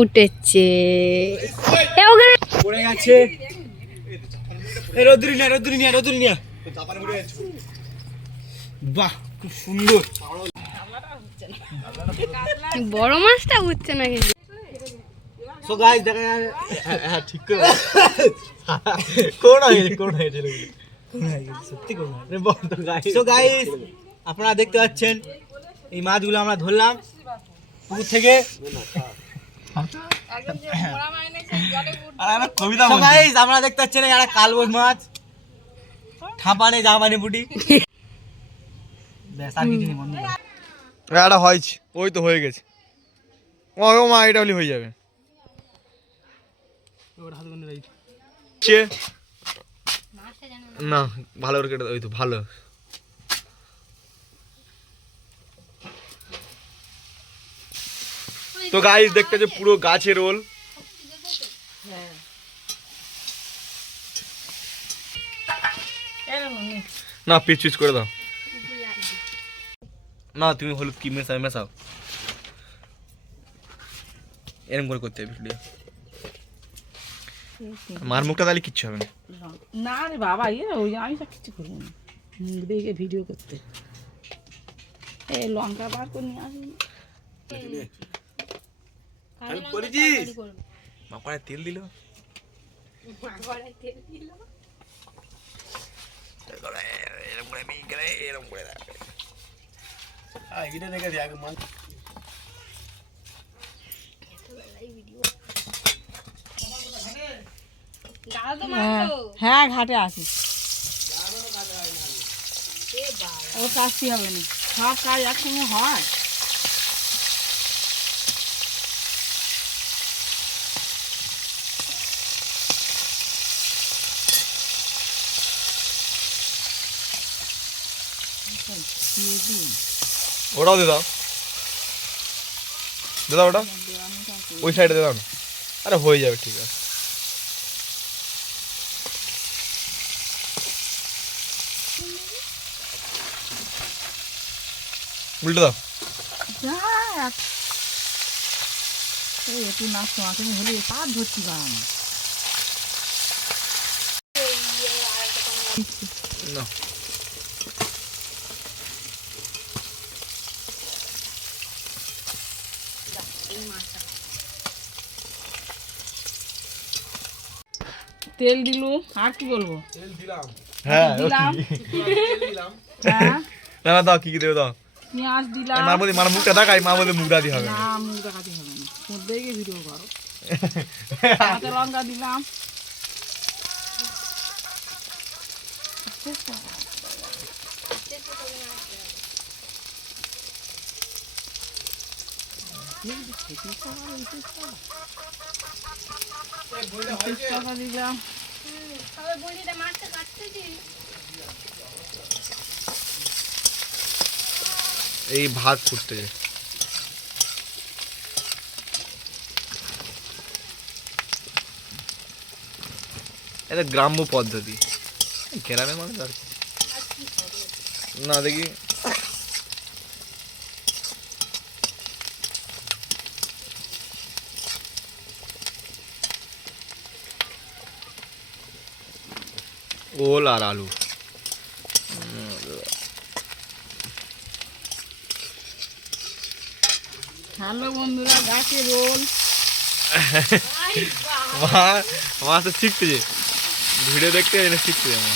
উঠেছে পড়ে গেছে। বাহ খুব সুন্দর। বড় মাছটা উঠছে না কিন্তু। সো গাইস দেখা যায়। হ্যাঁ ঠিক করে কোন হয়েছে সত্যি কোন হয়েছে। সো গাইস আপনারা দেখতে পাচ্ছেন এই মাছগুলো আমরা ধরলাম পুকুর থেকে। আমরা দেখতে পাচ্ছেন একটা কালবোস মাছ, ঠাপানে জামানে বুটি। ব্যাস আর কিছু নেই বন্ধু। এটা হয়েছে, ওই তো হয়ে গেছে। ও মা এটা হলে হয়ে যাবে। না ভালো করে কেটে ওই তো ভালো। তো গাইস দেখতে যে পুরো গাছের রোল। না পিচ পিচ করে দাও। না তুমি হলুদ কি মেশাও এরকম করে করতে হবে ভিডিও। মার মুখটা তাহলে কিচ্ছু হবে না। না রে বাবা ওই আমি সব কিছু করবো না, মুখ দেখে ভিডিও করতে। এই লঙ্কা বার করে নিয়ে আসুন। মাকড়ায় তেল দিল। হ্যাঁ ঘাটে আসি, ও কাজটি হবে না, সব কাজ একসঙ্গে হয়। ওটাও দিয়ে দাও, দিয়ে দাও ওটা ওই সাইডে দিয়ে দাও না। আরে হয়ে যাবে ঠিক আছে। উল্টে দাও। একটু নাচ তোমাকে হলে পাত ধরছি বা আমার না তেল দিলু আর কি বলবো। হ্যাঁ দিলাম না না দাও কি কি দেবে দাও। পেঁয়াজ দিলাম। মার মধ্যে মার মুখটা দেখাই, মা বলে মুখ দাদি হবে না, মুখ দেখাতে হবে না, মুখ দেখে ভিডিও করো। কাঁচা লঙ্কা দিলাম। দিলাম এই ভাত ফুটতে যায়। এটা গ্রাম্য পদ্ধতি, গ্রামের মানুষ আর না দেখি। ওল আর আলু। হ্যালো বন্ধুরা, গাছে রোল। মা তো শিখতেছে ভিডিও দেখতে, এনে শিখতেছে মা।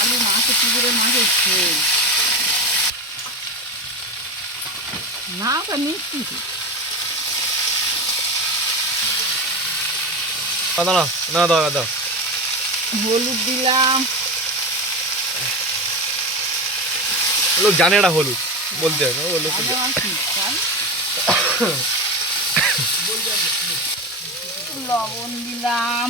আলু মাছের পুকুরে মাছের ঝোল না, ওটা মিষ্টি। না না না দাও দাও। হলুদ দিলাম। লোক জানে এটা হলুদ বলতে হবে, লবণ দিলাম।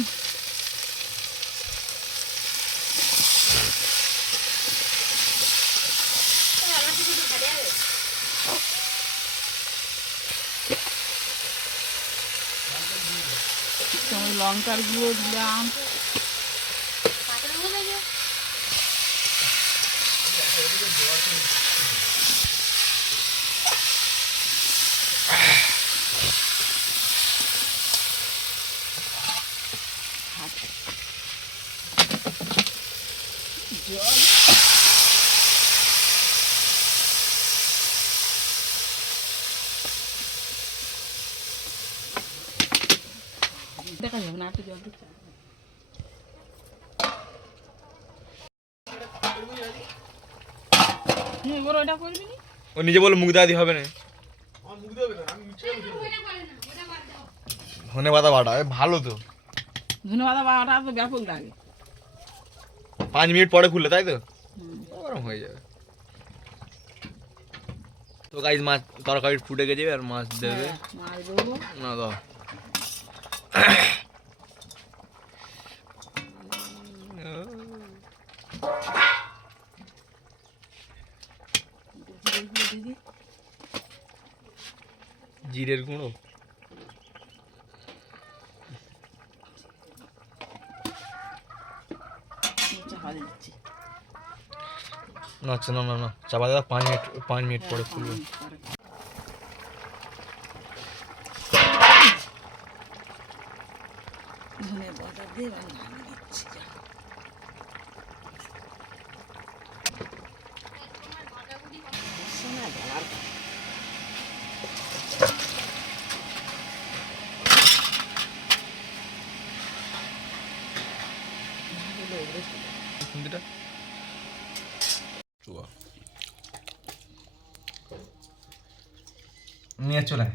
লঙ্কার গুঁড়ো দিলাম। দেখা যাবে না, একটু জল দিচ্ছি। এবার ওইটা করবি নি? ও নিজে বলে মুখ দাদি হবে না, ধনে পাতা বাটা ভালো তো। ধনে পাতা বাটা তো ব্যাপক লাগে। 5 মিনিট পরে খুললে তাই তো গরম হয়ে যাবে। তো গাইস মাছ তরকারি ফুটে গেছে আর মাছ দেবে মাছ দেবো। না দাও। দিদি জিরের গুঁড়ো চাপা দিচ্ছি। না আচ্ছা না না না চাপা দাও, 5 মিনিট পরে খুলবে। ধনে পাতা দিয়ে এবার নামিয়ে দিচ্ছি। শোনা গলার খুন্তিটা চুয়া নিয়ে চলে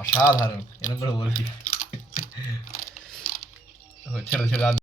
অসাধারণ এরকম করে বলছি ছেড়ে ছেড়ে